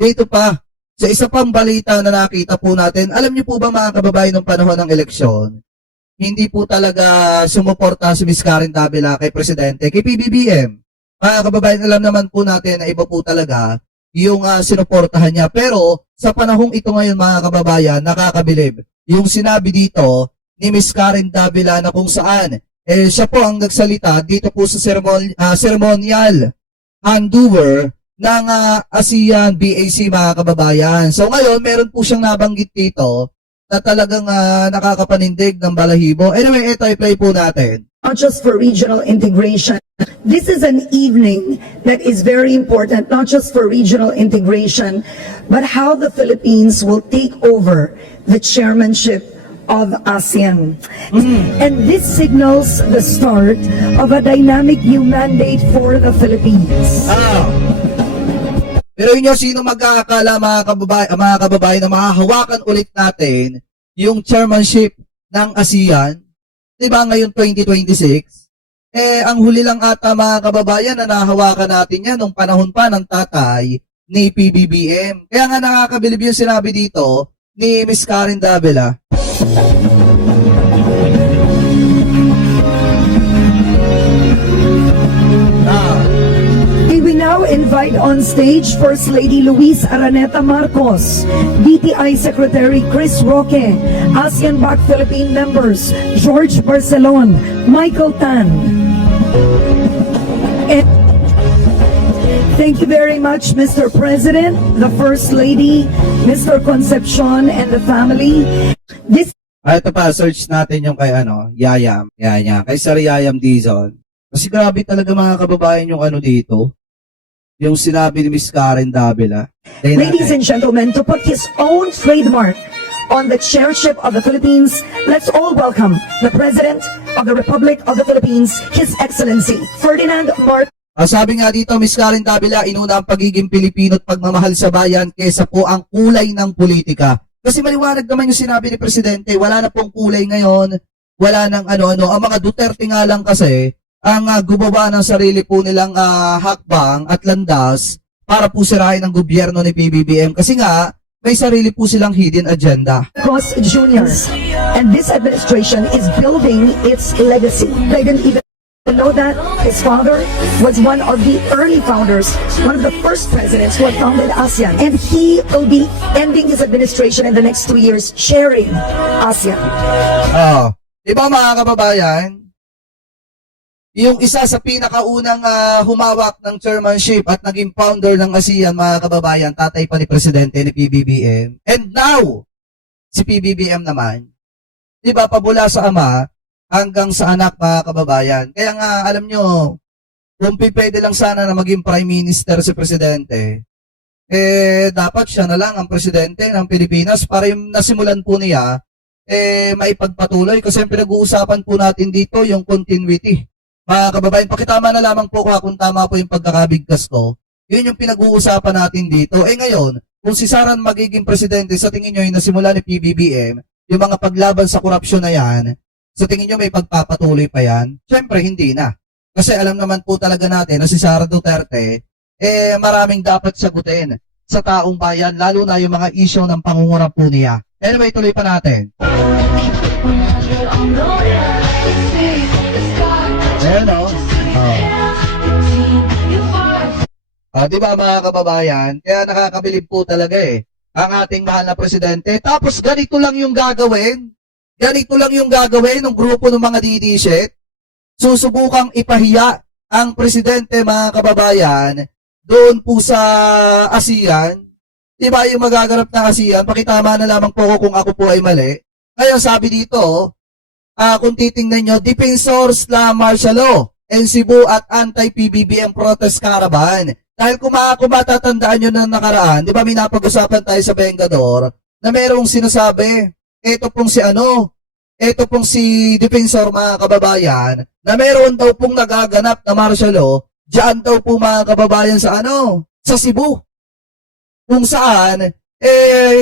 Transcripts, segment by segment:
dito pa, sa isa pang balita na nakita po natin, alam niyo po ba mga kababayan ng panahon ng eleksyon, hindi po talaga sumuporta si Ms. Karen Davila kay Presidente, kay PBBM. Mga kababayan, alam naman po natin na iba po talaga yung sinuportahan niya. Pero sa panahong ito ngayon mga kababayan, nakakabilib. Yung sinabi dito ni Ms. Karen Davila na kung saan, siya po ang nagsalita dito po sa ceremonial handover ng ASEAN BAC mga kababayan. So ngayon, meron po siyang nabanggit dito na talagang nakakapanindig ng balahibo. Anyway, ito i-play po natin. Not just for regional integration. This is an evening that is very important, not just for regional integration, but how the Philippines will take over the chairmanship of ASEAN. And this signals the start of a dynamic new mandate for the Philippines. Pero yun yung sino magkakakala mga kababayan na mahahawakan ulit natin yung chairmanship ng ASEAN, di ba ngayon 2026? Ang huli lang ata mga kababayan na nahahawakan natin yan nung panahon pa ng tatay ni PBBM. Kaya nga nakakabilib yung sinabi dito ni Ms. Karen Davila. We now invite on stage First Lady Luis Araneta Marcos, DTI Secretary Chris Roque, ASEAN-BAC Philippine members George Barcelon, Michael Tan. And thank you very much, Mr. President, the First Lady, Mr. Concepcion, and the family. Ito pa, search natin yung kay Yayam. Kay Sir Yayam Dizon. Kasi grabe talaga mga kababayan yung dito. Yung sinabi ni Ms. Karen Davila. Ladies and gentlemen, to put his own trademark on the chairship of the Philippines, let's all welcome the President of the Republic of the Philippines, His Excellency Ferdinand Marcos. Sabi nga dito, Ms. Karen Davila, inuna ang pagiging Pilipino at pagmamahal sa bayan kesa po ang kulay ng politika. Kasi maliwanag naman yung sinabi ni Presidente, wala na pong kulay ngayon, wala nang ano-ano. Ang mga Duterte nga lang kasi, ang gumawa ng sarili po nilang hakbang at landas para po sirahin ang gobyerno ni PBBM. Kasi nga, may sarili po silang hidden agenda. Marcos Jr. And this administration is building its legacy. I didn't even know that his father was one of the early founders, one of the first presidents who had founded ASEAN. And he will be ending his administration in the next 2 years, chairing ASEAN. Diba mga kababayan? Yung isa sa pinakaunang humawak ng chairmanship at naging founder ng ASEAN, mga kababayan, tatay pa ni Presidente ni PBBM. And now, si PBBM naman, di ba, pabula sa ama hanggang sa anak, mga kababayan. Kaya nga, alam nyo, kung pwede lang sana na maging Prime Minister si Presidente, dapat siya na lang ang Presidente ng Pilipinas para yung nasimulan po niya, maipagpatuloy. Kasi pinag-uusapan po natin dito yung continuity. Mga kababayan, pakitama na lamang po kung tama po yung pagkakabigkas ko. Yun yung pinag-uusapan natin dito. Ngayon, kung si Saran magiging presidente, sa tingin nyo yung nasimula ni PBBM, yung mga paglaban sa korupsyon na yan, sa tingin nyo may pagpapatuloy pa yan? Siyempre, hindi na. Kasi alam naman po talaga natin na si Sara Duterte, maraming dapat sagutin sa taong bayan, lalo na yung mga issue ng pangungurap po niya. Anyway, tuloy pa natin. Ayan o. Di ba mga kababayan? Kaya nakakabilib po talaga ang ating mahal na presidente. Tapos ganito lang yung gagawin. Ganito lang yung gagawin ng grupo ng mga DD-shit. Susubukang ipahiya ang presidente, mga kababayan, doon po sa ASEAN. Di ba yung magaganap ng ASEAN? Pakitama na lamang po kung ako po ay mali. Ngayon sabi dito, kung titingnan nyo, Defensors la Martial Law, Cebu at Anti-PBBM Protest Caravan. Dahil kung matatandaan nyo na nakaraan, di ba may napag-usapan tayo sa Bengador, na merong sinasabi, ito pong si Defensor, mga kababayan, na meron daw pong nagaganap na martial law, dyan daw po mga kababayan sa sa Cebu. Kung saan,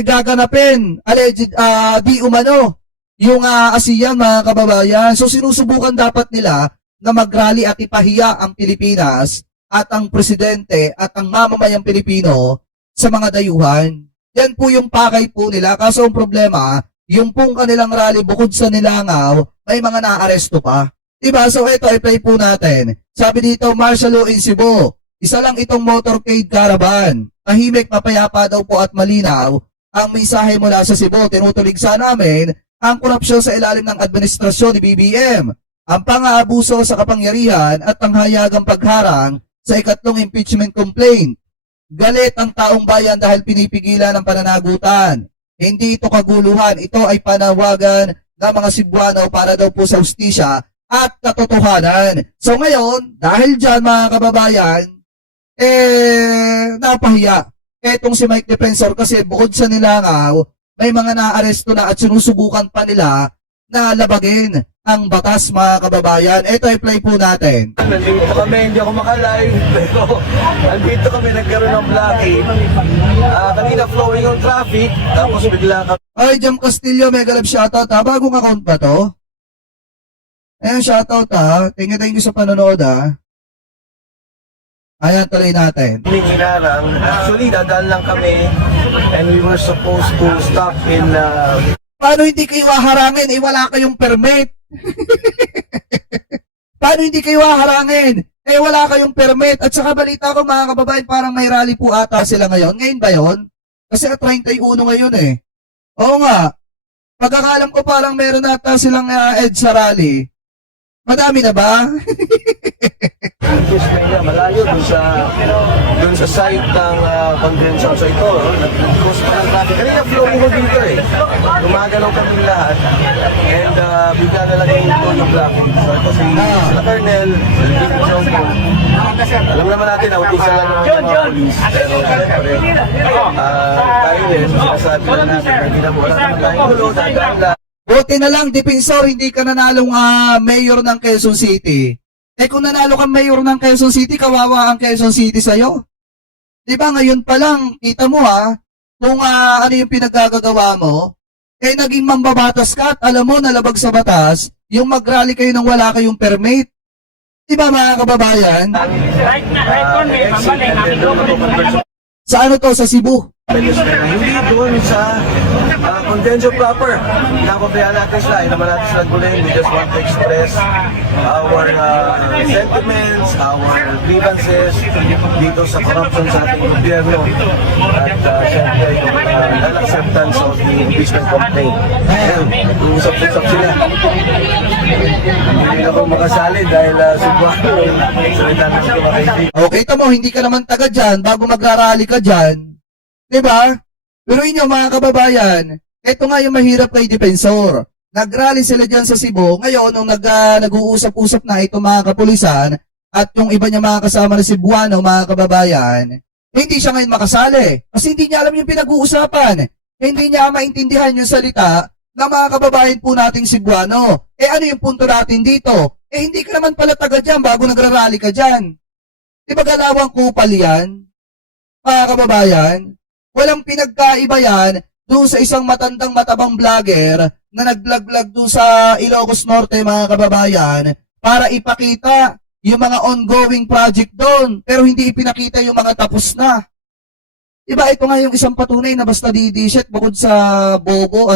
gaganapin, alleged, di umano, yung ASEAN, mga kababayan. So sinusubukan dapat nila na mag-rally at ipahiya ang Pilipinas at ang presidente at ang mamamayang Pilipino sa mga dayuhan. Yan po yung pakay po nila. Kaso ang problema, yung pong kanilang rally bukod sa nilangaw, may mga naaresto pa. Diba? So ito, i-play po natin. Sabi dito, martial law in Cebu. Isa lang itong motorcade caravan. Tahimik, mapayapa daw po at malinaw. Ang mensahe mula sa Cebu, tinutuligsa namin ang korupsyon sa ilalim ng administrasyon ni BBM. Ang pang-aabuso sa kapangyarihan at panghayagang pagharang sa ikatlong impeachment complaint. Galit ang taong bayan dahil pinipigilan ang pananagutan. Hindi ito kaguluhan, ito ay panawagan ng mga Cebuano para daw po sa hustisya at katotohanan. So ngayon, dahil dyan mga kababayan, napahiya. Etong si Mike Defensor kasi bukod sa nilangaw, may mga naaresto na at sinusubukan pa nila na labagin ang batas mga kababayan. Ito ay play po natin. Nandito kami, hindi ako makalive, pero andito kami nagkaroon ng blocking. Kanina flowing yung traffic, tapos bigla kami. Ay, Jam Castillo, mega love shoutout ha. Bagong account ba to? Ayan, shoutout ha. Thank you sa panonood ha. Ayan, tuloy natin. Hinarang. Actually, dadaan lang kami and we were supposed to stop in Paano hindi kayo haharangin? Eh, wala kayong permit. Paano hindi kayo haharangin? Eh, wala kayong permit. At saka balita ko mga kababayan, parang may rally po ata sila ngayon. Ngayon ba yun? Kasi 31 ngayon eh. Oo nga. Pagkakalam ko parang meron ata silang EDSA rally. Madami na ba? Maya, malayo dun sa site ng convention. So ito, nag-cause pa ng traffic. Kanina flowing ko dito eh. Gumagalaw kami lahat. And bigla na lang yung blocking. So ito sila Colonel, David Jongko. Alam naman natin na utusan lang naman yung mga police. Pero siyempre, tayo din, sinasabi lang natin na hindi na wala naman tayong gulo, dadaan lang. Buti na lang, Defensor, hindi ka nanalong mayor ng Quezon City. Eh kung nanalo kang mayor ng Quezon City, kawawa ang Quezon City sa'yo. Di ba ngayon pa lang, kita mo kung ano yung pinagagagawa mo, eh naging mambabatas ka at alam mo nalabag sa batas, yung mag-rally kayo nang wala kayong permit. Di ba mga kababayan? Sa ano to? Sa Cebu? Hindi doon sa convention proper. Pinapabayaan natin sila, hindi naman natin sila gulin. We just want to express our sentiments, our grievances dito sa corruption sa ating gobyerno. At siyempre, yung non-acceptance of the impeachment complaint. Ayun, usap-usap sila. Hindi ako makasali dahil Cebuano salita na sila makaisip. Okay, tamo, hindi ka naman taga dyan, bago magrarally ka dyan. Diba? Pero inyo mga kababayan, ito nga yung mahirap kay Defensor. Nagrally sila dyan sa Cebu. Ngayon, nung nag-uusap-usap na itong mga kapulisan at yung iba niya mga kasama na Cebuano, mga kababayan, hindi siya ngayon makasali. Kasi hindi niya alam yung pinag-uusapan. Hindi niya maintindihan yung salita ng mga kababayan po nating Cebuano. Eh ano yung punto natin dito? Eh hindi ka naman pala taga dyan bago nagrarally ka dyan. Di ba galawang kupal yan? Mga kababayan, walang pinagkaiba yan doon sa isang matandang matabang vlogger na nag-vlog doon sa Ilocos Norte mga kababayan para ipakita yung mga ongoing project doon pero hindi ipinakita yung mga tapos na. Diba ito nga yung isang patunay na basta didishit bukod sa bobo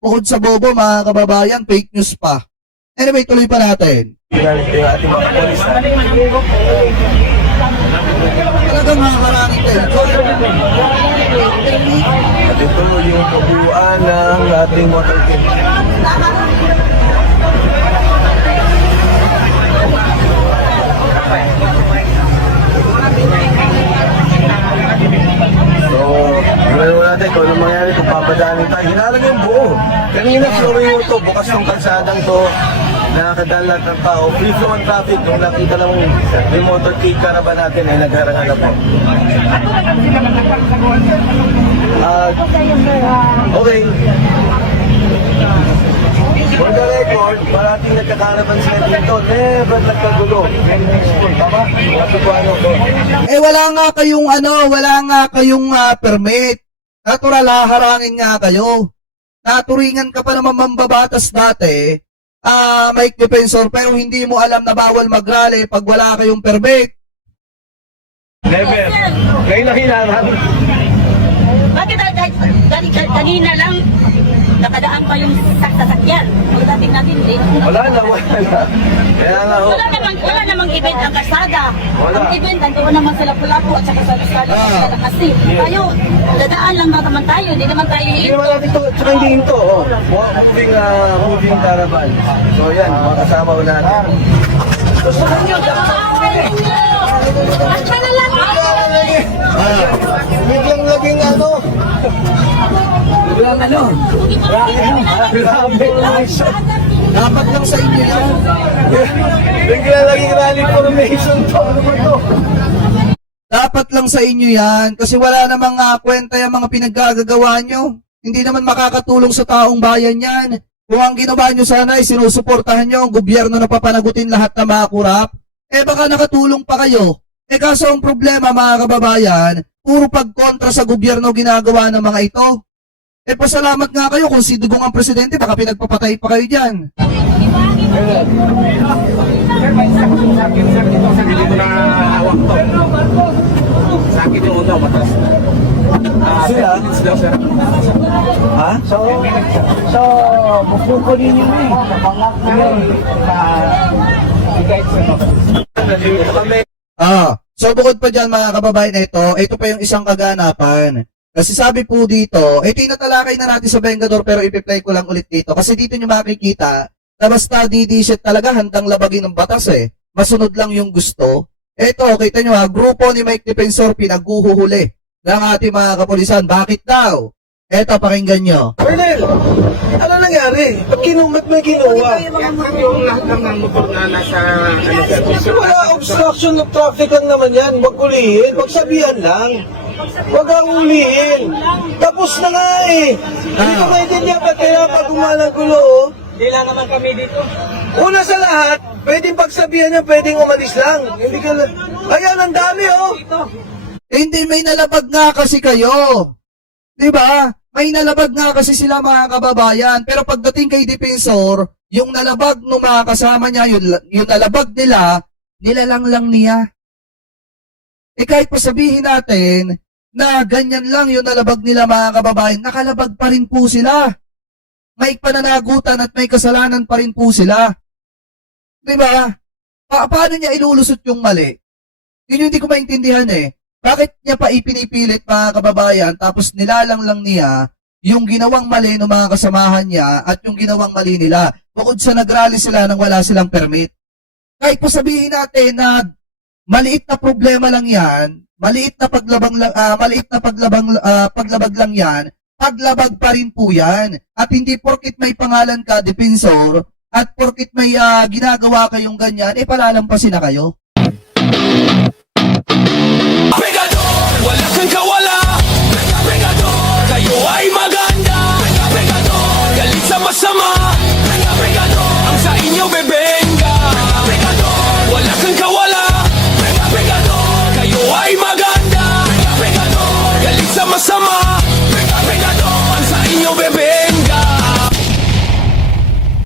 bukod sa bobo mga kababayan fake news pa. Anyway, tuloy pa natin. Yung ating mga polis na Talagang makakarangin kayo. at ito yung kabuuan ng ating motorcade. So, gano'n natin kung anong mangyari kung papadaanin tayo. Hinalang yung buo. Kanina flowing mo to, bukas ng kalsadang to, nakakadaan lahat ng tao. Free flow ang traffic. Nung nakita lang yung motorcade caravan natin ay nagharangan na po. Okay. For the record, parating nagkakaraban sila dito. Never nagkagulo. Tama? Cebuano to. Eh wala nga kayong permit. Natural haharangin nga kayo. Naturingan ka pa naman mambabatas dati. Mike Defensor pero hindi mo alam na bawal mag-rally pag wala kayong permit. Never. Ngayon na hinarang. Kanina lang, nakadaan pa yung sasakyan. Pagdating natin, hindi. Wala na. Kaya nga ho. Wala namang event ang kasada. Wala. Ang event, nandoon naman sa Lapu-Lapu at saka sa Lusada kasi. Tayo, dadaan lang naman tayo. Hindi naman tayo Hindi naman natin ito, tsaka hindi ito. Oh. Moving caravan. So yan, mga kasama ko natin. Biglang naging ano? Walang ano. Grabe. Dapat lang sa inyo yan. Biglang naging rally formation to. Ano ba to? Dapat lang sa inyo yan. Kasi wala namang kwenta yung mga pinaggagawa nyo. Hindi naman makakatulong sa taong bayan yan. Kung ang ginawa nyo sana ay sinusuportahan nyo ang gobyerno na papanagutin lahat ng mga kurap, eh baka nakatulong pa kayo. Eh kaso ang problema mga kababayan, puro pagkontra sa gobyerno ginagawa ng mga ito. Eh pasalamat nga kayo kung si Dugong ang presidente, baka pinagpapatay pa kayo dyan. Ha? So, bukukunin nyo na Nandito kami. So bukod pa dyan mga kababayan ito pa yung isang kaganapan. Kasi sabi po dito, ito yung natalakay na natin sa Vengador pero ipi-play ko lang ulit dito. Kasi dito nyo makikita na basta didisit talaga handang labagin ng batas eh. Masunod lang yung gusto. Ito, kita nyo grupo ni Mike Defensor pinaghuhuhuli ng ating mga kapulisan. Bakit daw? Ito, pakinggan nyo. Colonel, ano nangyari? Ba't may kinuha? yung lahat ng motor na nasa Wala, obstruction of traffic lang naman yan. Huwag ulihin. Magsabihan lang. Huwag ang ulihin. Tapos na nga eh. Hindi ko maintindihan ba't kaya pag umalang gulo, oh. Hindi lang naman kami dito. Una sa lahat, pwedeng pagsabihan niya, pwedeng umalis lang. Hindi ka lang. Ayan, ang dami oh. Hindi, may nalabag nga kasi kayo. Diba? May nalabag nga kasi sila mga kababayan. Pero pagdating kay Defensor, yung nalabag ng mga kasama niya, yung nalabag nila, nilalang niya. Eh kahit pa sabihin natin na ganyan lang yung nalabag nila mga kababayan, nakalabag pa rin po sila. May pananagutan at may kasalanan pa rin po sila. Diba? Paano niya ilulusot yung mali? Yun yung hindi ko maintindihan eh. Bakit niya pa ipinipilit mga kababayan tapos nilalang lang niya yung ginawang mali ng mga kasamahan niya at yung ginawang mali nila bukod sa nagrally sila nang wala silang permit. Kahit po sabihin natin na maliit na problema lang yan, maliit na paglabag lang yan, paglabag pa rin po yan. At hindi porkit may pangalan ka, Defensor, at porkit may ginagawa kayong ganyan, palalampas na kayo.